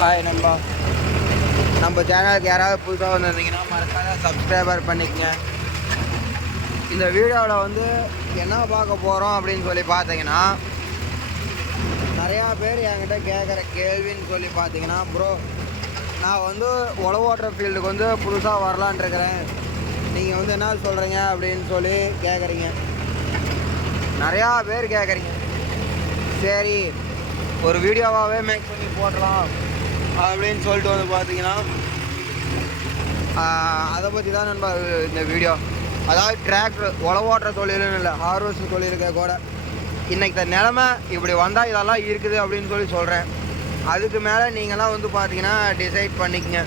Hi நண்பா நம்ம சேனலுக்கு யாராவது புதுசாக வந்திருந்தீங்கன்னா மறக்காத சப்ஸ்கிரைபர் பண்ணிக்கங்க. இந்த வீடியோவில் வந்து என்ன பார்க்க போகிறோம் அப்படின்னு சொல்லி பார்த்தீங்கன்னா நிறையா பேர் என்கிட்ட கேட்குற கேள்வின்னு சொல்லி பார்த்தீங்கன்னா ப்ரோ நான் வந்து உழவு ஓட்டுற ஃபீல்டுக்கு வந்து புதுசாக வரலான் இருக்கிறேன். நீங்கள் வந்து என்ன சொல்கிறீங்க அப்படின்னு சொல்லி கேட்குறீங்க நிறையா பேர் கேட்குறீங்க சரி ஒரு வீடியோவாகவே மேக் பண்ணி போடலாம் அப்படின்னு சொல்லிட்டு வந்து பார்த்தீங்கன்னா அதை பற்றி தான் நண்பா இந்த வீடியோ அதாவது டிராக்டர் உழவோட்டுற தொழிலுன்னு இல்லை ஹார்வெஸ்ட் தொழிலுக்கு கூட இன்றைக்கி இந்த நிலமை இப்படி வந்தால் இதெல்லாம் இருக்குது அப்படின்னு சொல்லி சொல்கிறேன் அதுக்கு மேலே நீங்களாம் வந்து பார்த்தீங்கன்னா டிசைட் பண்ணிக்கங்க.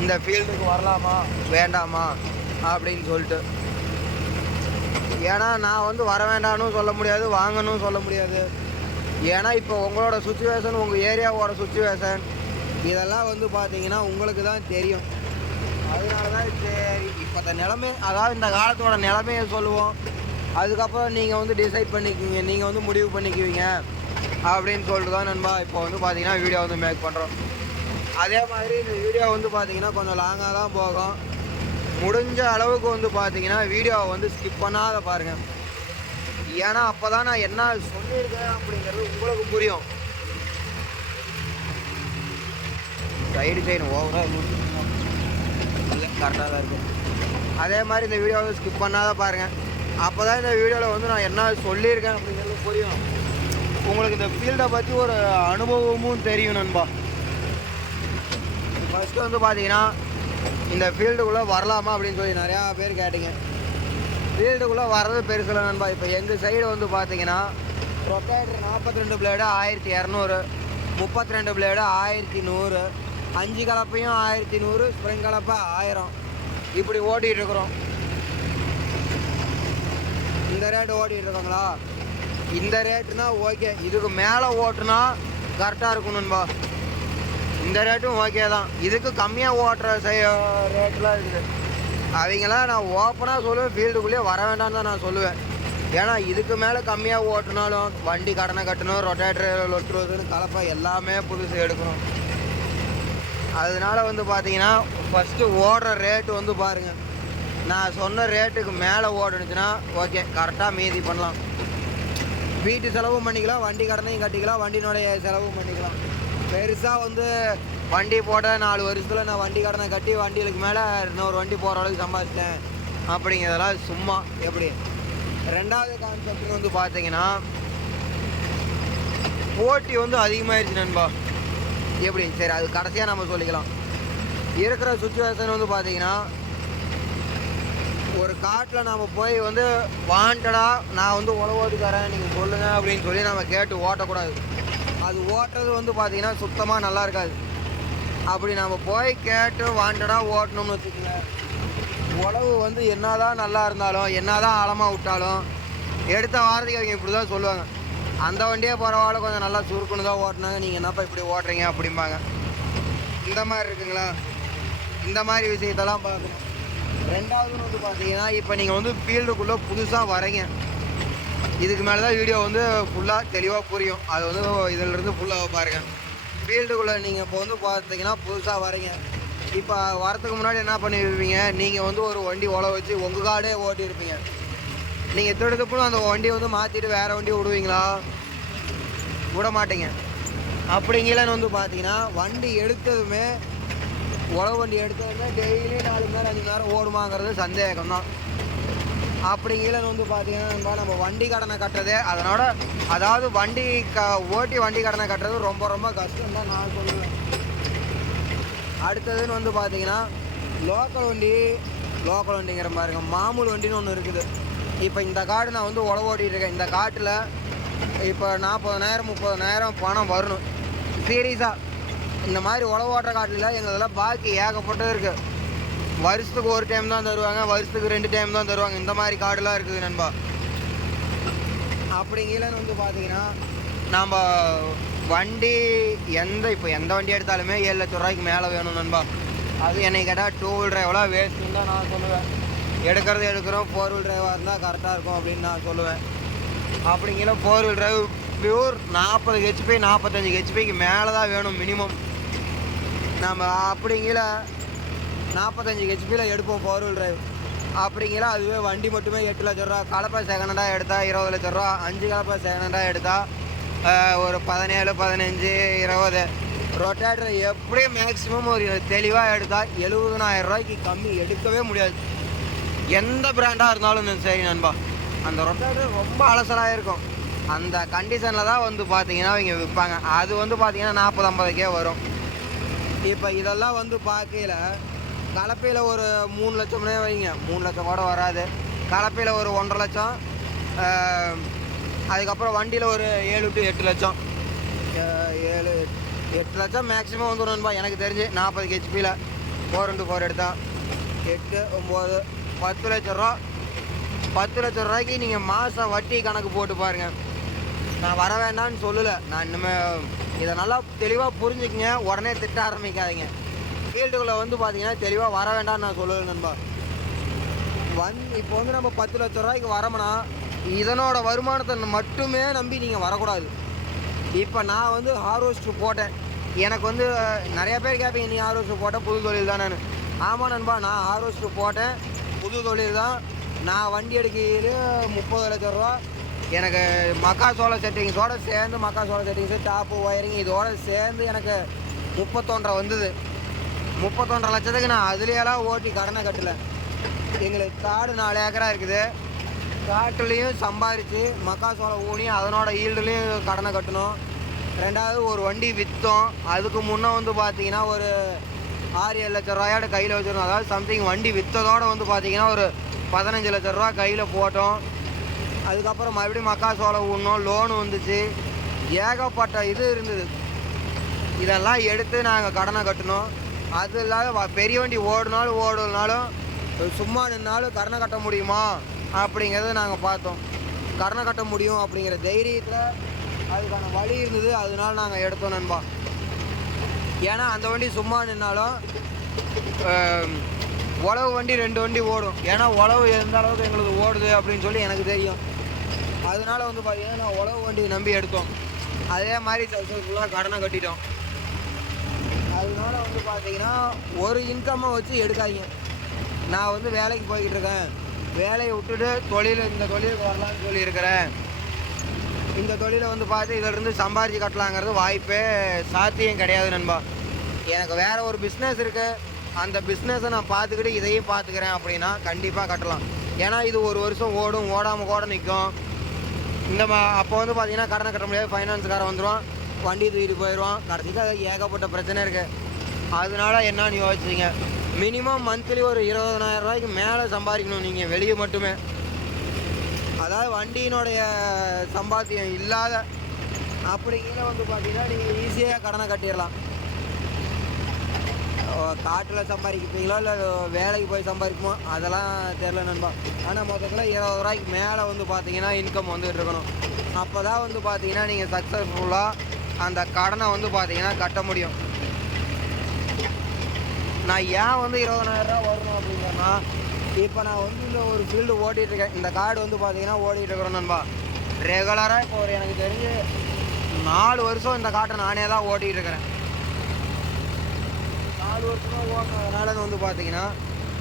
இந்த ஃபீல்டுக்கு வரலாமா வேண்டாமா அப்படின்னு சொல்லிட்டு. ஏன்னா நான் வந்து வர வேண்டாம்னு சொல்ல முடியாது வாங்கணும் சொல்ல முடியாது. ஏன்னா இப்போ உங்களோட சுச்சுவேஷன் உங்கள் ஏரியாவோட சுச்சுவேஷன் இதெல்லாம் வந்து பார்த்தீங்கன்னா உங்களுக்கு தான் தெரியும். அதனால தான் சரி இப்போ இந்த நிலமை அதாவது இந்த காலத்தோட நிலமையை சொல்லுவோம். அதுக்கப்புறம் நீங்கள் வந்து டிசைட் பண்ணிக்குவீங்க. நீங்கள் வந்து முடிவு பண்ணிக்குவீங்க. அப்படின்னு சொல்லிட்டு தான் நண்பா இப்போ வந்து பார்த்தீங்கன்னா வீடியோ வந்து மேக் பண்ணுறோம் அதே மாதிரி இந்த வீடியோ வந்து பார்த்தீங்கன்னா கொஞ்சம் லாங்காக தான் போகும். முடிஞ்ச அளவுக்கு வந்து பார்த்தீங்கன்னா வீடியோவை வந்து ஸ்கிப் பண்ணாத பாருங்கள் ஏன்னா அப்போ தான் நான் என்ன சொல்லியிருக்கேன் அப்படிங்கிறது உங்களுக்கு புரியும். சைடு செயின் ஓவராக இல்லை கரெக்டாக தான் இருக்கும் அதே மாதிரி இந்த வீடியோவை ஸ்கிப் பண்ணாத பாருங்கள் அப்போ தான் இந்த வீடியோவில் வந்து நான் என்ன சொல்லியிருக்கேன் அப்படிங்கிறது புரியும். உங்களுக்கு இந்த ஃபீல்டை பற்றி ஒரு அனுபவமும் தெரியும் நண்பா. ஃபஸ்ட்டு வந்து பார்த்தீங்கன்னா இந்த ஃபீல்டுக்குள்ளே வரலாமா அப்படின்னு சொல்லி நிறையா பேர் கேட்டீங்க. ஃபீல்டுக்குள்ளே வர்றது பெருசில் நண்பா. இப்போ எங்கள் சைடு வந்து பார்த்தீங்கன்னா ரொட்டேட்டர் நாற்பத்தி ரெண்டு பிளேடு ஆயிரத்தி இரநூறு. முப்பத்தி ரெண்டு பிளேடு ஆயிரத்தி நூறு. அஞ்சு கலப்பையும் ஆயிரத்தி நூறு ஸ்ப்ரிங் கலப்பை ஆயிரம். இப்படி ஓடிட்டு இருக்கிறோம் இந்த ரேட்டு ஓடிட்டு இருக்காங்களா இந்த ரேட்டுனா ஓகே இதுக்கு மேலே ஓட்டுனா கரெக்டாக இருக்கணும்பா இந்த ரேட்டும் ஓகே தான். இதுக்கு கம்மியாக ஓட்டுற செய்ய ரேட்லாம் இருக்குது. அவங்களாம் நான் ஓப்பனாக சொல்லுவேன் ஃபீல்டுக்குள்ளேயே வர வேண்டாம்னு தான் நான் சொல்லுவேன். ஏன்னா இதுக்கு மேலே கம்மியாக ஓட்டினாலும் வண்டி கடனை கட்டணும் ரொட்டேட்டர் லொட்டுறதுன்னு கலப்பை எல்லாமே புதுசு எடுக்கணும். அதனால வந்து பார்த்தீங்கன்னா ஃபஸ்ட்டு ஓடுற ரேட்டு வந்து பாருங்கள் நான் சொன்ன ரேட்டுக்கு மேலே ஓடுனுச்சுன்னா ஓகே கரெக்டாக மீதி பண்ணலாம். வீட்டு செலவும் பண்ணிக்கலாம் வண்டி கடனையும் கட்டிக்கலாம் வண்டியினுடைய செலவும் பண்ணிக்கலாம். பெருசாக வந்து வண்டி போட்ட நாலு வருஷத்தில் நான் வண்டி கடனை கட்டி வண்டிகளுக்கு மேலே இன்னொரு வண்டி போகிற அளவுக்கு சம்பாதிச்சிட்டேன். அப்படிங்கிறதெல்லாம் சும்மா எப்படி? ரெண்டாவது கான்செப்ட் வந்து பார்த்தீங்கன்னா போட்டி வந்து அதிகமாகிடுச்சு நண்பா. எப்படி? சரி அது கடைசியாக நம்ம சொல்லிக்கலாம். இருக்கிற சுச்சுவேஷன் வந்து பார்த்தீங்கன்னா ஒரு காட்டில் நாம் போய் வந்து வாண்டடாக நான் வந்து உழவோட்டுக்காரன் நீங்கள் சொல்லுங்கள் அப்படின்னு சொல்லி நம்ம கேட்டு ஓட்டக்கூடாது. அது ஓட்டுறது வந்து பார்த்தீங்கன்னா சுத்தமாக நல்லா இருக்காது. அப்படி நம்ம போய் கேட்டு வாண்டடாக ஓட்டணும்னு வச்சுக்கோங்க. உழவு வந்து என்ன தான் நல்லா இருந்தாலும் என்ன தான் ஆழமாக விட்டாலும் எடுத்த வாரத்துக்கு அவங்க இப்படி தான் சொல்லுவாங்க. அந்த வண்டியே பரவாயில்ல கொஞ்சம் நல்லா சுருக்குன்னு தான் ஓட்டினாங்க நீங்கள் என்னப்பா இப்படி ஓட்டுறீங்க அப்படிம்பாங்க. இந்த மாதிரி இருக்குங்களா? இந்த மாதிரி விஷயத்தெல்லாம் பார்க்கணும். ரெண்டாவதுன்னு வந்து பார்த்தீங்கன்னா இப்போ நீங்கள் வந்து ஃபீல்டுக்குள்ளே புதுசாக வரீங்க இதுக்கு மேலே தான் வீடியோ வந்து ஃபுல்லாக தெளிவாக புரியும். அது வந்து இதிலிருந்து ஃபுல்லாக பாருங்கள் ஃபீல்டுக்குள்ளே நீங்கள் இப்போ வந்து பார்த்தீங்கன்னா புதுசாக வரீங்க இப்போ வரத்துக்கு முன்னாடி என்ன பண்ணியிருப்பீங்க நீங்கள் வந்து ஒரு வண்டி உழ வச்சு உங்கள் காடே ஓட்டியிருப்பீங்க நீங்கள் திடுத்துப்புன்னு அந்த வண்டியை வந்து மாற்றிட்டு வேறு வண்டி விடுவீங்களா? விட மாட்டீங்க அப்படிங்கலன்னு வந்து பார்த்தீங்கன்னா வண்டி எடுத்ததுமே உழவு வண்டி எடுத்ததுமே டெய்லி நாலு மணி நேரம் அஞ்சு மணி நேரம் ஓடுமாங்கிறது சந்தேகம் தான் அப்படிங்கலன்னு வந்து பார்த்தீங்கன்னா நம்ம வண்டி கடனை கட்டுறது அதனோட அதாவது வண்டி க ஓட்டி வண்டி கடனை கட்டுறது ரொம்ப ரொம்ப கஷ்டம் தான் நான் சொல்லுவேன். அடுத்ததுன்னு வந்து பார்த்தீங்கன்னா லோக்கல் வண்டி லோக்கல் வண்டிங்கிற பாருங்க மாமூல் வண்டின்னு ஒன்று இருக்குது. இப்போ இந்த காடு நான் வந்து உழவு ஓட்டிகிட்டு இருக்கேன். இந்த காட்டில் இப்போ நாற்பதனாயிரம் முப்பதனாயிரம் பணம் வரணும். சீரியஸாக இந்த மாதிரி உழவு ஓட்டுற காட்டில் எங்களதெல்லாம் பாக்கி ஏகப்பட்டது இருக்குது வருஷத்துக்கு ஒரு டைம் தான் தருவாங்க வருஷத்துக்கு ரெண்டு டைம் தான் தருவாங்க. இந்த மாதிரி காடுலாம் இருக்குது நண்பா. அப்படிங்கலன்னு வந்து பார்த்தீங்கன்னா நம்ம வண்டி எந்த இப்போ எந்த வண்டி எடுத்தாலுமே ஏழு லட்ச ரூபாய்க்கு மேலே வேணும் நண்பா. அது என்னை கேட்டால் டூ வீல் டிரைவெலாம் வேஸ்ட்டுன்னு தான் நான் சொல்லுவேன். எடுக்கிறது எடுக்கிறோம். ஃபோர் வீல் டிரைவாக இருந்தால் கரெக்டாக இருக்கும் அப்படின்னு நான் சொல்லுவேன். அப்படிங்கிற ஃபோர் வீல் டிரைவ் பியூர் நாற்பது ஹெச்பி நாற்பத்தஞ்சு ஹெச்பிக்கு மேலே தான் வேணும் மினிமம் நம்ம அப்படிங்கிற நாற்பத்தஞ்சு ஹெச்பியில் எடுப்போம் ஃபோர் வீல் டிரைவ் அப்படிங்கிற அதுவே வண்டி மட்டுமே எட்டு லட்ச ரூபா. கலப்பை செகண்டாக எடுத்தால் இருபது லட்ச ரூபா. அஞ்சு கலப்பை செகண்டாக எடுத்தால் ஒரு பதினேழு பதினஞ்சு இருபது. ரொட்டேட்டர் எப்படியும் மேக்ஸிமம் ஒரு தெளிவாக எடுத்தால் எழுபதனாயிரம் ரூபாய்க்கு கம்மி எடுக்கவே முடியாது. எந்த பிராண்டாக இருந்தாலும் சரி நண்பா. அந்த ரொட்டேட்டர் ரொம்ப அலசலாக இருக்கும். அந்த கண்டிஷனில் தான் வந்து பார்த்தீங்கன்னா இவங்க விற்பாங்க. அது வந்து பார்த்தீங்கன்னா நாற்பது ஐம்பதுக்கே வரும். இப்போ இதெல்லாம் வந்து பார்க்கையில கலப்பையில் ஒரு மூணு லட்சம்னே வைங்க. மூணு லட்சம் கூட வராது. கலப்பையில் ஒரு ஒன்றரை லட்சம் அதுக்கப்புறம் வண்டியில் ஒரு ஏழு டு எட்டு லட்சம். ஏழு எட்டு லட்சம் மேக்ஸிமம் வந்துடும் எனக்கு தெரிஞ்சு நாற்பது ஹெச்பியில் ஃபோர் இன்ட்டு ஃபோர் எடுத்தால் எட்டு ஒம்பது பத்து லட்ச ரூபா பத்து லட்ச ரூபாய்க்கு நீங்கள் மாதம் வட்டி கணக்கு போட்டு பாருங்கள் நான் வர வேண்டாம்னு சொல்லலை. நான் இன்னுமே இதை நல்லா தெளிவாக புரிஞ்சுக்கங்க. உடனே திட்ட ஆரம்பிக்காதீங்க. ஃபீல்டுக்குள்ளே வந்து பார்த்தீங்கன்னா தெளிவாக வர வேண்டாம்னு நான் சொல்லலை நண்பா. வந் இப்போ வந்து நம்ம பத்து லட்ச ரூபாய்க்கு வரோம்னா இதனோட வருமானத்தை மட்டுமே நம்பி நீங்கள் வரக்கூடாது. இப்போ நான் வந்து ஹார்வெஸ்ட்டு போட்டேன். எனக்கு வந்து நிறையா நிறைய பேர் கேட்பீங்க நீ ஹார்வெஸ்ட்டு போட்டேன் புது தொழில் தானே ஆமாம் நண்பா நான் ஹார்வெஸ்ட்டு போட்டேன். புது தொழில் தான். நான் வண்டி எடுக்கையில் முப்பது லட்ச ரூபா. எனக்கு மக்கா சோள செட்டிங்ஸோட சேர்ந்து மக்கா சோள செட்டிங்ஸு டாப்பு ஒயரிங் இதோட சேர்ந்து எனக்கு முப்பத்தொன்றரை வந்தது. முப்பத்தொன்றரை லட்சத்துக்கு நான் அதுலேயெல்லாம் ஓட்டி கடனை கட்டலை. எங்களுக்கு காடு நாலு ஏக்கரா இருக்குது. காட்டுலேயும் சம்பாரித்து மக்காசோளம் ஊனி அதனோட ஈல்டுலேயும் கடனை கட்டணும். ரெண்டாவது ஒரு வண்டி விற்றோம் அதுக்கு முன்னே வந்து பார்த்தீங்கன்னா ஒரு ஆறு ஏழு லட்ச ரூபாயோட கையில் வச்சுருந்தோம். அதாவது சம்திங் வண்டி விற்றதோட வந்து பார்த்தீங்கன்னா ஒரு பதினஞ்சு லட்ச ரூபா கையில் போட்டோம். அதுக்கப்புறம் மறுபடியும் மக்காசோளம் ஊடணும் லோன் வந்துச்சு. ஏகப்பட்ட இது இருந்தது. இதெல்லாம் எடுத்து நாங்கள் கடனை கட்டணும் அது இல்லாத வ- பெரிய வண்டி ஓடுனாலும் ஓடுனாலும் சும்மா நின்னாலும் கடனை கட்ட முடியுமா? அப்படிங்கிறத நாங்கள் பார்த்தோம். கடனை கட்ட முடியும் அப்படிங்கிற தைரியத்தில் அதுக்கான வழி இருந்தது. அதனால நாங்கள் எடுத்தோம் நண்பா. ஏன்னா அந்த வண்டி சும்மா நின்னாலும் உழவு வண்டி ரெண்டு வண்டி ஓடும். ஏன்னா உழவு எந்த அளவுக்கு எங்களுக்கு ஓடுது அப்படின்னு சொல்லி எனக்கு தெரியும். அதனால வந்து பார்த்தீங்கன்னா நான் உழவு வண்டி நம்பி எடுத்தோம். அதே மாதிரி ஃபுல்லாக கடனை கட்டிட்டோம். அதனால வந்து பார்த்தீங்கன்னா ஒரு இன்கம்மை வச்சு எடுக்காதீங்க. நான் வந்து வேலைக்கு போய்கிட்டு இருக்கேன். வேலையை விட்டுட்டு தொழில் இந்த தொழிலுக்கு வரலாம்னு சொல்லியிருக்கிறேன். இந்த தொழிலை வந்து பார்த்து இதிலிருந்து சம்பாரிச்சு கட்டலாங்கிறது வாய்ப்பே சாத்தியம் கிடையாது நண்பா. எனக்கு வேறு ஒரு பிஸ்னஸ் இருக்குது அந்த பிஸ்னஸை நான் பார்த்துக்கிட்டு இதையும் பார்த்துக்கிறேன் அப்படின்னா கண்டிப்பாக கட்டலாம். ஏன்னா இது ஒரு வருஷம் ஓடும் ஓடாமல் கூட நிற்கும். இந்த மா அப்போ வந்து பார்த்தீங்கன்னா கடனை கட்ட முடியாது ஃபைனான்ஸ்காரன் வந்துடுவான் வண்டி தூக்கிட்டு போயிடுவான். கடைசிக்கு அது ஏகப்பட்ட பிரச்சனை இருக்குது அதனால என்னன்னு யோசிச்சிங்க. மினிமம் மந்த்லி ஒரு இருபதனாயிரம் ரூபாய்க்கு மேலே சம்பாதிக்கணும் நீங்கள் வெளியே மட்டுமே. அதாவது வண்டியினுடைய சம்பாத்தியம் இல்லாத அப்படிங்கிற வந்து பார்த்தீங்கன்னா நீங்கள் ஈஸியாக கடனை கட்டிடலாம். காட்டில் சம்பாதிப்பீங்களோ இல்லை வேலைக்கு போய் சம்பாதிக்குமோ? அதெல்லாம் தெரில நண்பா. ஆனால் மொத்தத்தில் இருபது ரூபாய்க்கு மேலே வந்து பார்த்தீங்கன்னா இன்கம் வந்துகிட்டு இருக்கணும். அப்போ தான் வந்து பார்த்தீங்கன்னா நீங்கள் சக்ஸஸ்ஃபுல்லாக அந்த கடனை வந்து பார்த்தீங்கன்னா கட்ட முடியும். நான் ஏன் வந்து இருபதனாயிரம் ரூபா வரணும் அப்படின்னா இப்போ நான் வந்து இந்த ஒரு ஃபீல்டு ஓட்டிகிட்ருக்கேன். இந்த கார்டு வந்து பார்த்தீங்கன்னா ஓடிட்டு நண்பா. ரெகுலராக இப்போ ஒரு எனக்கு தெரிஞ்சு நாலு வருஷம் இந்த காட்டை நானே தான் ஓட்டிகிட்டு இருக்கிறேன் நாலு வருஷமாக ஓடினதுனால வந்து பார்த்தீங்கன்னா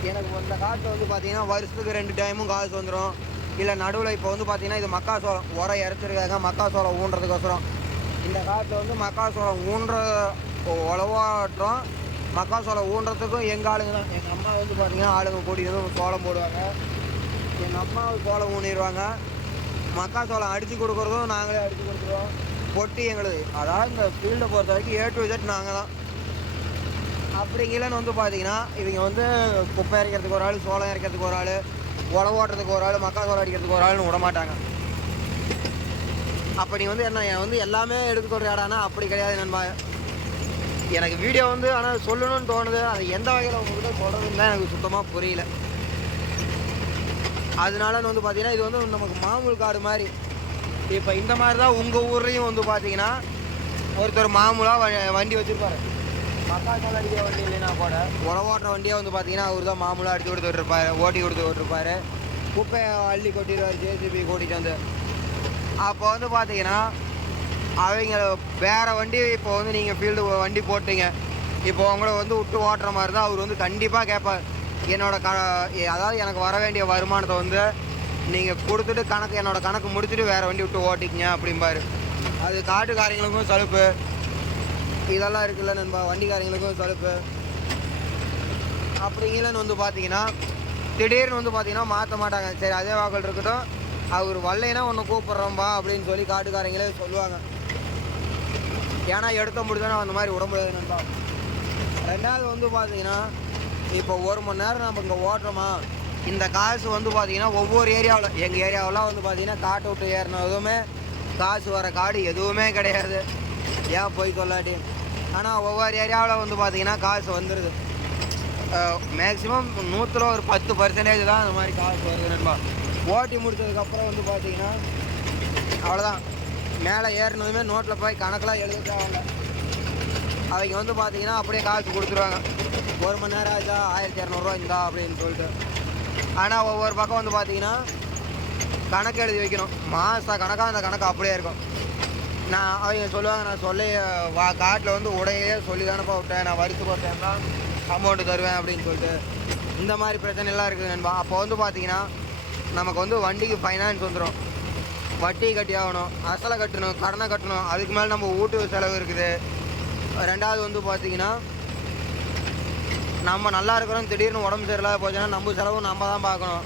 எனக்கு இந்த காட்டில் வந்து பார்த்தீங்கன்னா வருஷத்துக்கு ரெண்டு டைமும் காசு வந்துடும் இல்லை நடுவில் இப்போ வந்து பார்த்தீங்கன்னா இது மக்காசோளம் உரம் இறச்சிருக்காங்க மக்காசோளம் ஊன்றதுக்கோசரம். இந்த காட்டில் வந்து மக்காசோளம் ஊன்ற உழவாட்டுறோம். மக்காசோளம் ஊன்றதுக்கும் எங்கள் ஆளுங்க தான். எங்கள் அம்மா வந்து பார்த்தீங்கன்னா ஆளுங்க கூட்டிகிட்டு வந்து சோளம் போடுவாங்க. எங்கள் அம்மா சோளம் ஊனிடுவாங்க மக்காசோளம் அடித்து கொடுக்குறதும் நாங்களே அடித்து கொடுத்துருவோம். பொட்டி எங்களுது. அதாவது இந்த ஃபீல்டை பொறுத்த வரைக்கும் ஏ டு இசட் நாங்கள் தான். அப்படிங்கலன்னு வந்து பார்த்தீங்கன்னா இவங்க வந்து குப்பை இறக்கிறதுக்கு ஒரு ஆள் சோளம் இறக்கிறதுக்கு ஒரு ஆள் உழவு ஓட்டுறதுக்கு ஒரு ஆள் மக்கா சோளம் அடிக்கிறதுக்கு ஒரு ஆள்னு விட மாட்டாங்க. அப்போ நீ வந்து என்ன என் வந்து எல்லாமே எடுக்க இடம்னா அப்படி கிடையாது நண்பா. எனக்கு வீடியோ வந்து ஆனால் சொல்லணும்னு தோணுது. அது எந்த வகையில் உங்கள்கிட்ட சொல்கிறதுன்னு தான் எனக்கு சுத்தமாக புரியல. அதனாலன்னு வந்து பார்த்தீங்கன்னா இது வந்து நமக்கு மாமூல் காடு மாதிரி. இப்போ இந்த மாதிரி தான் உங்கள் ஊர்லேயும் வந்து பார்த்தீங்கன்னா ஒருத்தர் மாமூலாக வண்டி வச்சுருப்பாரு. மக்காசோளம் அடிக்கிற வண்டி இல்லைன்னா கூட உழவோட்டுற வண்டியாக வந்து பார்த்தீங்கன்னா அவர் தான் மாமூலாக அடித்து கொடுத்து விட்டுருப்பாரு ஓட்டி கொடுத்து விட்டுருப்பாரு. குப்பையை அள்ளி கொட்டிடுவார் ஜேசிபி கூட்டிகிட்டு வந்து. அப்போ வந்து பார்த்தீங்கன்னா அவங்க வேற வண்டி இப்போ வந்து நீங்கள் ஃபீல்டு வண்டி போட்டீங்க. இப்போ உங்களை வந்து விட்டு ஓட்டுற மாதிரி தான் அவர் வந்து கண்டிப்பாக கேட்பார் என்னோட க அதாவது எனக்கு வர வேண்டிய வருமானத்தை வந்து நீங்கள் கொடுத்துட்டு கணக்கு என்னோட கணக்கு முடிச்சுட்டு வேறு வண்டி விட்டு ஓட்டிக்கிங்க அப்படிம்பாரு. அது காட்டுக்காரங்களுக்கும் சலுப்பு. இதெல்லாம் இருக்குல்ல நண்பா வண்டிக்காரங்களுக்கும் சலுப்பு. அப்படிங்கலன்னு வந்து பார்த்தீங்கன்னா திடீர்னு வந்து பார்த்தீங்கன்னா மாற்ற மாட்டாங்க. சரி அதே வாக்கள் இருக்கட்டும். அவர் வரலைன்னா ஒன்று கூப்பிட்றோம்பா அப்படின்னு சொல்லி காட்டுக்காரங்களே சொல்லுவாங்க. ஏன்னா எடுத்த முடிதானே அந்த மாதிரி உடம்பு முடியாது நண்பா ரெண்டாவது வந்து பார்த்தீங்கன்னா இப்போ ஒரு மணி நேரம் நம்ம இங்கே ஓட்டுறோமா இந்த காசு வந்து பார்த்தீங்கன்னா ஒவ்வொரு ஏரியாவில் எங்கள் ஏரியாவெலாம் வந்து பார்த்தீங்கன்னா காட்டு விட்டு ஏறினதுமே காசு வர காடு எதுவுமே கிடையாது. ஏன் போய் சொல்லாட்டி? ஆனால் ஒவ்வொரு ஏரியாவில் வந்து பார்த்தீங்கன்னா காசு வந்துடுது மேக்ஸிமம் நூற்றில் ஒரு பத்து பர்சன்டேஜ் தான் அந்த மாதிரி காசு வருது நண்பா. ஓட்டி முடித்ததுக்கப்புறம் வந்து பார்த்தீங்கன்னா அவ்வளோதான் மேலே ஏறினதுமே நோட்டில் போய் கணக்கெலாம் எழுதிட்டாங்க அவங்க வந்து பார்த்தீங்கன்னா அப்படியே காசு கொடுத்துருவாங்க. ஒரு மணி நேரம் ஆச்சா ஆயிரத்தி இரநூறுவா இந்தா அப்படின்னு சொல்லிட்டு. ஆனால் ஒவ்வொரு பக்கம் வந்து பார்த்தீங்கன்னா கணக்கு எழுதி வைக்கணும். மாத கணக்காக அந்த கணக்கு அப்படியே இருக்கும். நான் அவங்க சொல்லுவாங்க நான் சொல்லி வா காட்டில் வந்து உடையே சொல்லி தானேப்பா விட்டேன். நான் வரிசை போட்டேன் தான் அமௌண்ட்டு தருவேன் அப்படின்னு சொல்லிட்டு. இந்த மாதிரி பிரச்சனைலாம் இருக்குது நண்பா. அப்போ வந்து பார்த்தீங்கன்னா நமக்கு வந்து வண்டிக்கு ஃபைனான்ஸ் வந்துடும் வட்டி கட்டி ஆகணும் அசலை கட்டணும் கடனை கட்டணும். அதுக்கு மேலே நம்ம வீட்டு செலவு இருக்குது. ரெண்டாவது வந்து பார்த்திங்கன்னா நம்ம நல்லா இருக்கிறோம் திடீர்னு உடம்பு சரியில்லாத போச்சுன்னா நம்ம செலவு நம்ம தான் பார்க்கணும்.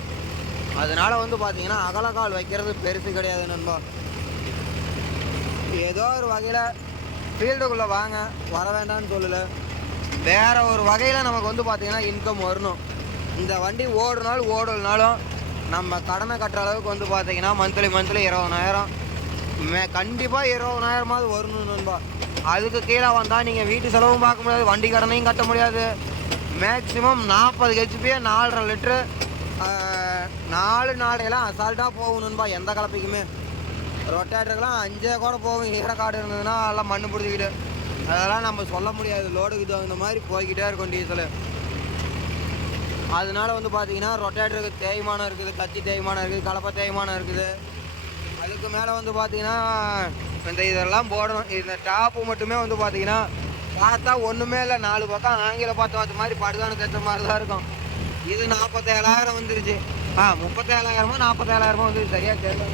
அதனால் வந்து பார்த்திங்கன்னா அகலக்கால் வைக்கிறது பெருசு கிடையாது நண்பா. ஏதோ ஒரு வகையில் ஃபீல்டுக்குள்ளே வாங்க வர வேண்டாம்னு சொல்லலை. வேறு ஒரு வகையில் நமக்கு வந்து பார்த்திங்கன்னா இன்கம் வரணும். இந்த வண்டி ஓடுனாலும் ஓடலனாலும் நம்ம கடனை கட்டுற அளவுக்கு வந்து பார்த்தீங்கன்னா மந்த்லி மந்த்லி இருபதனாயிரம் மே கண்டிப்பாக இருபதனாயிரமாவது வரணும் நண்பா. அதுக்கு கீழே வந்தால் நீங்கள் வீட்டு செலவும் பார்க்க முடியாது வண்டி கடனையும் கட்ட முடியாது. மேக்ஸிமம் நாற்பது ஹெச்பியே நாலரை லிட்ரு நாலு நாளையெல்லாம் அசால்ட்டாக போகும் நண்பா எந்த கலப்பைக்குமே. ரொட்டேட்டருக்கெல்லாம் அஞ்சே கூட போகும் ஈரக்காடு இருந்ததுன்னா எல்லாம் மண்ணு பிடிச்சிக்கிட்டு. அதெல்லாம் நம்ம சொல்ல முடியாது லோடுக்கு தகுந்த மாதிரி போய்கிட்டே இருக்கும் டீசலு அதனால வந்து பார்த்தீங்கன்னா ரொட்டேட்டருக்கு தேய்மானம் இருக்குது கத்தி தேய்மானம் இருக்குது கலப்பை தேய்மானம் இருக்குது. அதுக்கு மேலே வந்து பார்த்தீங்கன்னா இந்த இதெல்லாம் போடணும். இந்த டாப்பு மட்டுமே வந்து பார்த்தீங்கன்னா பார்த்தா ஒன்றுமே இல்லை. நாலு பக்கம் ஆங்கில பார்த்து பார்த்த மாதிரி படுதான தச்ச மாதிரி தான் இருக்கும். இது நாற்பத்தேழாயிரம் வந்துருச்சு. ஆ முப்பத்தேழாயிரமோ நாற்பத்தேழாயிரமோ வந்துருச்சு. சரியாக தெரியல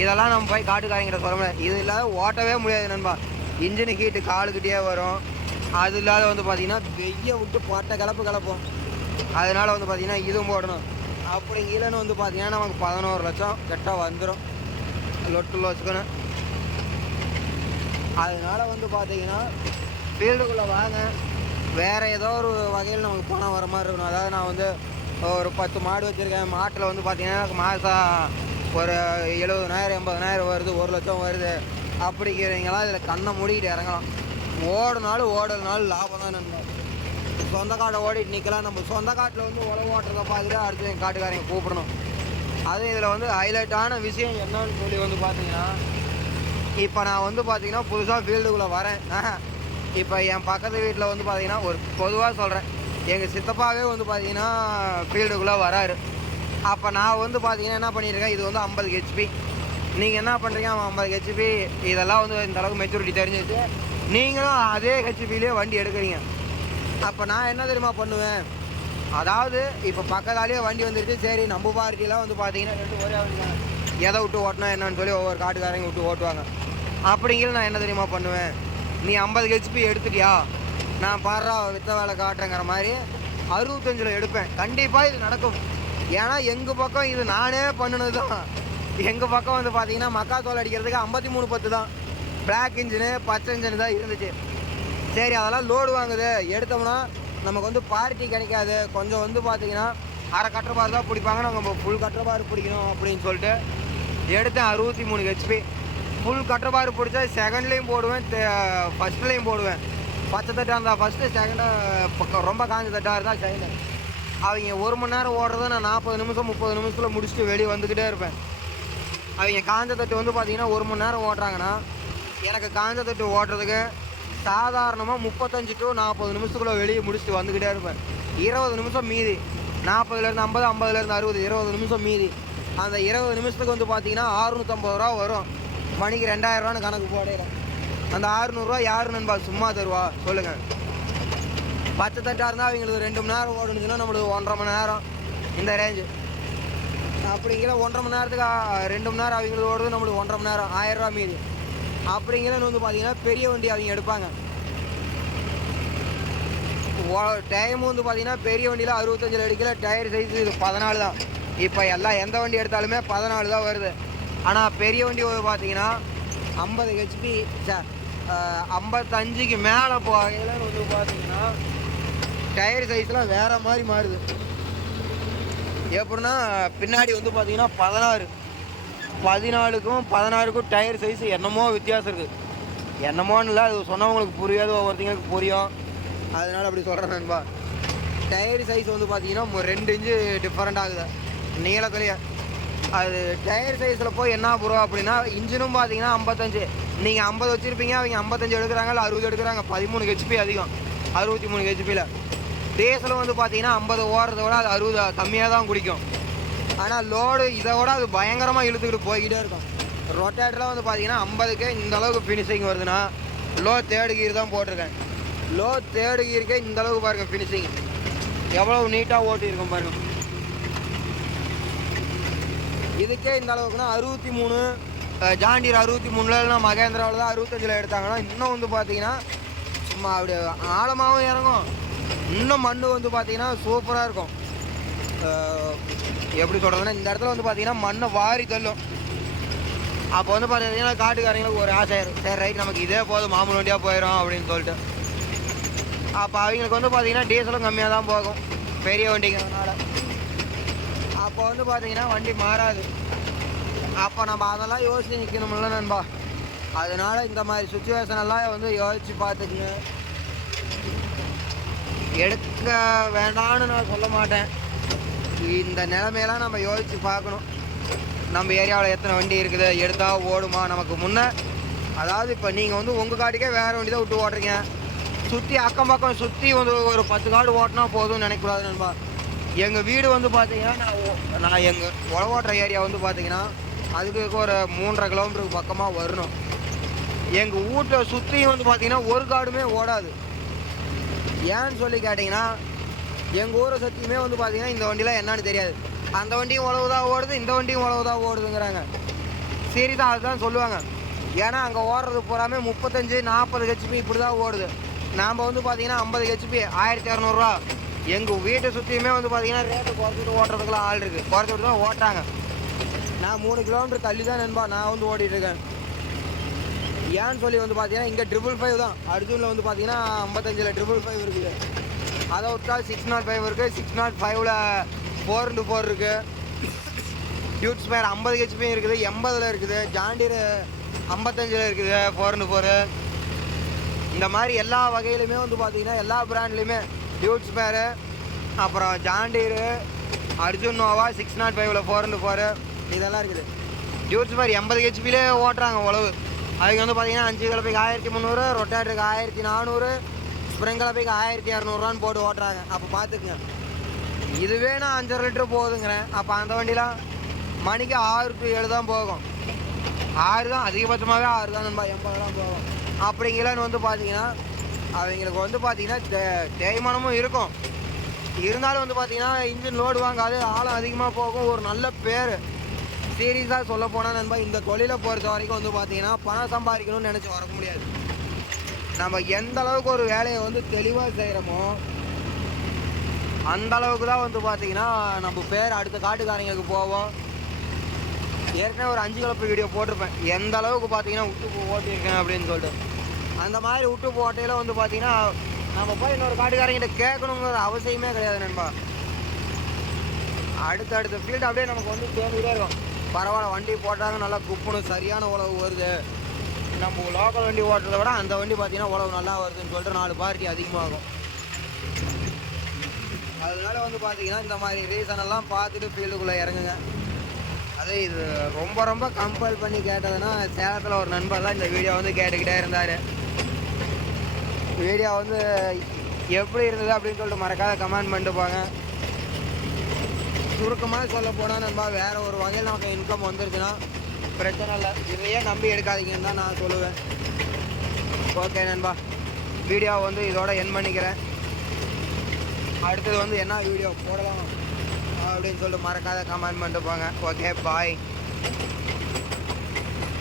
இதெல்லாம் நம்ம போய் காட்டுக்காரங்கிட்ட சொல்ல முடியாது இது இல்லாத ஓட்டவே முடியாது நண்பா. இன்ஜினு ஹீட்டு காலுக்கிட்டே வரும். அது இல்லாத வந்து பார்த்தீங்கன்னா வெய்ய விட்டு போட்ட கலப்பு கலப்போம். அதனால வந்து பார்த்திங்கன்னா இதுவும் போடணும். அப்படி இல்லைன்னு வந்து பார்த்திங்கன்னா நமக்கு பதினோரு லட்சம் கெட்டால் வந்துடும் லொட்டில் வச்சுக்கணும் அதனால வந்து பார்த்திங்கன்னா ஃபீல்டுக்குள்ளே வாங்க. வேறு ஏதோ ஒரு வகையில் நமக்கு பணம் வர மாதிரி இருக்கணும். அதாவது நான் வந்து ஒரு பத்து மாடு வச்சுருக்கேன். மாட்டில் வந்து பார்த்திங்கன்னா மாதம் ஒரு எழுபதனாயிரம் எண்பதனாயிரம் வருது. ஒரு லட்சம் வருது. அப்படிங்கிறீங்களா? இதில் கண்ணை மூடிக்கிட்டு இறங்கலாம். ஓடுனாலும் ஓடலனாலும் லாபம் தான் நண்பா. சொந்த காட்டை ஓடிட்டு நிற்கலாம் நம்ம சொந்த காட்டில் வந்து உழவு ஓட்டுறதை பார்த்துட்டு அடுத்து என் காட்டுக்காரங்க கூப்பிடணும். அதுவும் இதில் வந்து ஹைலைட்டான விஷயம் என்னன்னு சொல்லி வந்து பார்த்தீங்கன்னா இப்போ நான் வந்து பார்த்தீங்கன்னா புதுசாக ஃபீல்டுக்குள்ளே வரேன். இப்போ என் பக்கத்து வீட்டில் வந்து பார்த்தீங்கன்னா ஒரு பொதுவாக சொல்கிறேன் எங்கள் சித்தப்பாவே வந்து பார்த்தீங்கன்னா ஃபீல்டுக்குள்ளே வராரு. அப்போ நான் வந்து பார்த்தீங்கன்னா என்ன பண்ணியிருக்கேன்? இது வந்து ஐம்பது ஹெச்பி நீங்கள் என்ன பண்ணுறீங்க அவன் ஐம்பது ஹெச்பி இதெல்லாம் வந்து இந்த அளவுக்கு மெச்சூரிட்டி தெரிஞ்சிச்சு நீங்களும் அதே ஹெச்பிலே வண்டி எடுக்கிறீங்க. அப்போ நான் என்ன தெரியுமா பண்ணுவேன்? அதாவது இப்போ பக்கத்தாலேயே வண்டி வந்துருச்சு. சரி நம்ம பார்ட்டிலாம் வந்து பார்த்தீங்கன்னா ரெண்டு ஒரே வண்டி எதை விட்டு ஓட்டணும் என்னன்னு சொல்லி ஒவ்வொரு காட்டுக்காரங்க விட்டு ஓட்டுவாங்க. அப்படிங்கிற நான் என்ன தெரியுமா பண்ணுவேன்? நீ ஐம்பது ஹெச்பி எடுத்துட்டியா? நான் பாடுறா வித்த வேலை காட்டுறேங்கிற மாதிரி அறுபத்தஞ்சில் எடுப்பேன். கண்டிப்பாக இது நடக்கும். ஏன்னா எங்கள் பக்கம் இது நானே பண்ணினது தான் எங்கள் பக்கம் வந்து பார்த்தீங்கன்னா மக்கா தோல் அடிக்கிறதுக்கு ஐம்பத்தி மூணு பத்து தான். பிளாக் இன்ஜினு பச்சை இன்ஜின் தான் இருந்துச்சு. சரி அதெல்லாம் லோடு வாங்குது. எடுத்தோம்னா நமக்கு வந்து பார்ட்டி கிடைக்காது. கொஞ்சம் வந்து பார்த்தீங்கன்னா அரை கட்டுற பார் தான் பிடிப்பாங்க நம்ம ஃபுல் கட்டுற பார் பிடிக்கணும் அப்படின்னு சொல்லிட்டு எடுத்தேன் அறுபத்தி மூணு ஹெச்பி ஃபுல் கட்டுற பார் பிடிச்சா செகண்ட்லேயும் போடுவேன் ஃபஸ்ட்லேயும் போடுவேன். பச்சை தட்டாக இருந்தால் ஃபஸ்ட்டு செகண்டாக ரொம்ப காஞ்ச தட்டாக இருந்தால் செகண்ட் அவங்க ஒரு மணி நேரம் ஓடுறதை நான் நாற்பது நிமிஷம் முப்பது நிமிஷத்தில் முடிச்சுட்டு வெளியே வந்துக்கிட்டே இருப்பேன். அவங்க காஞ்ச தட்டு வந்து பார்த்திங்கன்னா ஒரு மணி நேரம் ஓட்டுறாங்கன்னா எனக்கு காஞ்ச தட்டு ஓட்டுறதுக்கு சாதாரணமாக முப்பத்தஞ்சு டு நாற்பது நிமிஷத்துக்குள்ளே வெளியே முடிச்சுட்டு வந்துக்கிட்டே இருப்பேன். இருபது நிமிஷம் மீதி. நாற்பதுலேருந்து ஐம்பது ஐம்பதுலேருந்து அறுபது இருபது நிமிஷம் மீதி. அந்த இருபது நிமிஷத்துக்கு வந்து பார்த்தீங்கன்னா அறுநூற்றம்பது ரூபா வரும். மணிக்கு ரெண்டாயிரரூவான்னு கணக்கு போடையில அந்த அறுநூறுவா யார் நண்பா சும்மா தருவா? சொல்லுங்கள் பச்சை தட்டாக இருந்தால் அவங்களுக்கு ரெண்டு மணி நேரம் ஓடுனுச்சுன்னா நம்மளுக்கு ஒன்றரை மணி நேரம். இந்த ரேஞ்சு அப்படிங்கிற ஒன்றரை மணி நேரத்துக்கு ரெண்டு மணி நேரம் அவங்களுக்கு ஓடுது நம்மளுக்கு ஒன்றரை மணி நேரம். ஆயிரம் ரூபா மீதி. அப்படிங்கிறன்னு வந்து பார்த்தீங்கன்னா பெரிய வண்டி அவங்க எடுப்பாங்க. டைம் வந்து பார்த்தீங்கன்னா பெரிய வண்டியில் அறுபத்தஞ்சில் அடிக்கல டயர் சைஸ் இது பதினாலு தான். இப்போ எல்லாம் எந்த வண்டி எடுத்தாலுமே பதினாலு தான் வருது. ஆனால் பெரிய வண்டி வந்து பார்த்தீங்கன்னா ஐம்பது ஹெச்பி ஐம்பத்தஞ்சுக்கு மேலே போகையில் வந்து பார்த்தீங்கன்னா டயர் சைஸ்லாம் வேறு மாதிரி மாறுது. எப்படின்னா பின்னாடி வந்து பார்த்தீங்கன்னா பதினாறு. பதினாலுக்கும் பதினாறுக்கும் டயர் சைஸ் என்னமோ வித்தியாசம் இருக்குது என்னமோன்னு இல்லை அது சொன்னவங்களுக்கு புரியாது ஒவ்வொருத்தங்களுக்கு புரியும். அதனால அப்படி சொல்கிறேன் நண்பா. டயர் சைஸ் வந்து பார்த்தீங்கன்னா ரெண்டு இன்ச்சு டிஃப்ரெண்ட் ஆகுது. நீளத்துலேயே. அது டயர் சைஸில் போய் என்ன ப்ரோ அப்படின்னா இன்ஜினும் பார்த்தீங்கன்னா ஐம்பத்தஞ்சு. நீங்கள் ஐம்பது வச்சுருப்பீங்க அவங்க ஐம்பத்தஞ்சு எடுக்கிறாங்க இல்லை அறுபது எடுக்கிறாங்க பதிமூணு ஹெச்பி அதிகம். அறுபத்தி மூணு ஹெச்பியில் டீசலும் வந்து பார்த்தீங்கன்னா ஐம்பது ஓடுறத விட அது அறுபது கம்மியாக தான் குடிக்கும். ஆனால் லோடு இதை விட அது பயங்கரமாக இழுத்துக்கிட்டு போய்கிட்டே இருக்கும். ரொட்டேட்டரில் வந்து பார்த்தீங்கன்னா ஐம்பதுக்கே இந்த அளவுக்கு ஃபினிஷிங் வருதுன்னா லோ தேர்டு கீர் தான் போட்டிருக்கேன். லோ தேர்டு கீருக்கே இந்த அளவுக்கு பாருங்க ஃபினிஷிங் எவ்வளோ நீட்டாக ஓட்டியிருக்கோம் பாருங்க. இதுக்கே இந்த அளவுக்குன்னா அறுபத்தி மூணு ஜாண்டியர் அறுபத்தி மூணுல மகேந்திராவில் தான் அறுபத்தஞ்சில் எடுத்தாங்கன்னா இன்னும் வந்து பார்த்தீங்கன்னா சும்மா அப்படியே ஆழமாகவும் இறங்கும். இன்னும் மண் வந்து பார்த்தீங்கன்னா சூப்பராக இருக்கும். எப்படி சொல்கிறதுன்னா இந்த இடத்துல வந்து பார்த்தீங்கன்னா மண்ணை வாரி தள்ளும். அப்போ வந்து பார்த்தீங்கன்னா காட்டுக்காரங்களுக்கு ஒரு ஆசை. சரி ரைட் நமக்கு இதே போதும் மாமூல் வண்டியாக போயிடும் அப்படின்னு சொல்லிட்டு. அப்போ அவங்களுக்கு வந்து பார்த்தீங்கன்னா டீசலும் கம்மியாக தான் போகும் பெரிய வண்டிங்கிறதுனால. அப்போ வந்து பார்த்தீங்கன்னா வண்டி மாறாது. அப்போ நம்ம அதெல்லாம் யோசிச்சு நிற்கணும்ல நண்பா. அதனால இந்த மாதிரி சுச்சுவேஷன் எல்லாம் வந்து யோசிச்சு பார்த்துக்குங்க. எடுக்க வேண்டாம்னு நான் சொல்ல மாட்டேன். இந்த நிலமையெல்லாம் நம்ம யோசித்து பார்க்கணும். நம்ம ஏரியாவில் எத்தனை வண்டி இருக்குது எடுத்தால் ஓடுமா? நமக்கு முன்ன அதாவது இப்போ நீங்கள் வந்து உங்கள் காட்டுக்கே வேறு வண்டி தான் விட்டு ஓட்டுறீங்க சுற்றி அக்கம் பக்கம் சுற்றி வந்து ஒரு பத்து காடு ஓட்டினா போதும்னு நினைக்கக்கூடாது நண்பா. எங்கள் வீடு வந்து பார்த்தீங்கன்னா நான் நான் எங்கள் உழவோட்டுற ஏரியா வந்து பார்த்தீங்கன்னா அதுக்கு ஒரு மூன்றரை கிலோமீட்டருக்கு பக்கமாக வரணும். எங்கள் வீட்டை சுற்றியும் வந்து பார்த்தீங்கன்னா ஒரு காடுமே ஓடாது. ஏன்னு சொல்லி கேட்டிங்கன்னா எங்கள் ஊரை சுற்றியுமே வந்து பார்த்தீங்கன்னா இந்த வண்டிலாம் என்னன்னு தெரியாது. அந்த வண்டியும் உழவு தான் ஓடுது இந்த வண்டியும் உழவு தான் ஓடுதுங்கிறாங்க. சரி தான் அதுதான் சொல்லுவாங்க. ஏன்னா அங்கே ஓடுறது பூராமே முப்பத்தஞ்சு நாற்பது ஹெச்பி இப்படி தான் ஓடுது. நாம் வந்து பார்த்தீங்கன்னா ஐம்பது ஹெச்பி ஆயிரத்தி இரநூறுவா எங்கள் வீட்டை சுற்றியுமே வந்து பார்த்தீங்கன்னா ரேட்டு குறைச்சிட்டு ஓட்டுறதுக்குலாம் ஆள் இருக்குது குறைச்சிட்டு தான் ஓட்டாங்க. நான் மூணு கிலோமீட்டர் தள்ளி தான் நண்பா நான் வந்து ஓடிட்டுருக்கேன். ஏன்னு சொல்லி வந்து பார்த்தீங்கன்னா இங்கே ட்ரிபிள் ஃபைவ் தான். அர்ஜுனில் வந்து பார்த்தீங்கன்னா ஐம்பத்தஞ்சில் ட்ரிபிள் ஃபைவ் இருக்குது. அதை விட்டா சிக்ஸ் நாட் ஃபைவ் இருக்குது சிக்ஸ் நாட் ஃபைவ்ல ஃபோர் இன்ட்டு ஃபோர் இருக்குது டியூட் ஸ்பேர் ஐம்பது ஹெச்பியும் இருக்குது. எண்பதில் இருக்குது. ஜாண்டியர் ஐம்பத்தஞ்சில் இருக்குது. ஃபோர் இன்ட்டு ஃபோரு இந்த மாதிரி எல்லா வகையிலுமே வந்து பார்த்தீங்கன்னா எல்லா பிராண்ட்லேயுமே டியூட் ஸ்பேரு அப்புறம் John Deere Arjun Novo six nought ஃபைவ்ல ஃபோர் இன்ட்டு ஃபோரு இதெல்லாம் இருக்குது. டியூட் ஸ்பேர் எண்பது ஹெச்பிலே ஓட்டுறாங்க உழவு அதுக்கு வந்து பார்த்தீங்கன்னா அஞ்சு கலப்பைக்கு ஆயிரத்தி முந்நூறு ரொட்டேட்டருக்கு ஆயிரத்தி நானூறு ஸ்ப்ரிங்கில் போய் ஆயிரத்தி இரநூறுவான்னு போட்டு ஓட்டுறாங்க. அப்போ பார்த்துக்குங்க இதுவே நான் அஞ்சரை லிட்டர் போகுதுங்கிறேன் அப்போ அந்த வண்டிலாம் மணிக்கு ஆறு டு ஏழு தான் போகும். ஆறு தான் அதிகபட்சமாகவே ஆறு தான் நண்பா. எண்பதுலாம் போகும். அப்படிங்களான்னு வந்து பார்த்தீங்கன்னா அவங்களுக்கு வந்து பார்த்தீங்கன்னா தே- தேய்மானமும் இருக்கும். இருந்தாலும் வந்து பார்த்தீங்கன்னா இன்ஜின் லோடு வாங்காது ஆழம் அதிகமாக போகும். ஒரு நல்ல பேர். சீரியஸாக சொல்ல போனால் நண்பா இந்த தொழிலை பொறுத்த வரைக்கும் வந்து பார்த்தீங்கன்னா பணம் சம்பாதிக்கணும்னு நினச்சி வர முடியாது. நம்ம எந்த அளவுக்கு ஒரு வேலையை வந்து தெளிவாக செய்கிறோமோ அந்த அளவுக்கு தான் வந்து பார்த்தீங்கன்னா நம்ம பேர் அடுத்த காட்டுக்காரங்களுக்கு போவோம். ஏற்கனவே ஒரு அஞ்சு கலப்பு வீடியோ போட்டிருப்பேன். எந்த அளவுக்கு பார்த்தீங்கன்னா விட்டு ஓட்டியிருக்கேன் அப்படின்னு சொல்லிட்டு. அந்த மாதிரி விட்டு போட்டையில் வந்து பார்த்தீங்கன்னா நம்ம போய் இன்னொரு காட்டுக்காரங்கிட்ட கேட்கணுங்கிற அவசியமே கிடையாது நண்பா. அடுத்தடுத்த ஃபீல்டு அப்படியே நமக்கு வந்து சேர்ந்துக்கிட்டே இருக்கும். பரவாயில்ல வண்டி போட்டாங்க நல்லா குப்புனு சரியான உழவு வருது. நம்ம லோக்கல் வண்டி ஓட்டுறதை விட அந்த வண்டி பார்த்தீங்கன்னா உழவு நல்லா வருதுன்னு சொல்லிட்டு நாலு பார்ட்டி அதிகமாகும். அதனால வந்து பார்த்தீங்கன்னா இந்த மாதிரி ரீசன் எல்லாம் பார்த்துட்டு ஃபீல்டுக்குள்ளே இறங்குங்க. அதே இது ரொம்ப ரொம்ப கம்பல் பண்ணி கேட்டதுன்னா சேலத்தில் ஒரு நண்பர் தான் இந்த வீடியோ வந்து கேட்டுக்கிட்டே இருந்தார். வீடியோ வந்து எப்படி இருந்தது அப்படின்னு சொல்லிட்டு மறக்காத கமெண்ட் பண்ணிட்டு போங்க. சுருக்கமாக சொல்ல போனால் நண்பா வேறு ஒரு வகையில் நமக்கு இன்கம் வந்துருச்சுன்னா பிரச்சனை இல்லை. இதையே நம்பி எடுக்காதீங்கன்னு தான் நான் சொல்லுவேன். ஓகே நண்பா. வீடியோ வந்து இதோட என் பண்ணிக்கிறேன். அடுத்தது வந்து என்ன வீடியோ போடலாம் அப்படின்னு சொல்லிட்டு மறக்காத கமெண்ட் பண்ணிட்டு போங்க. Okay bye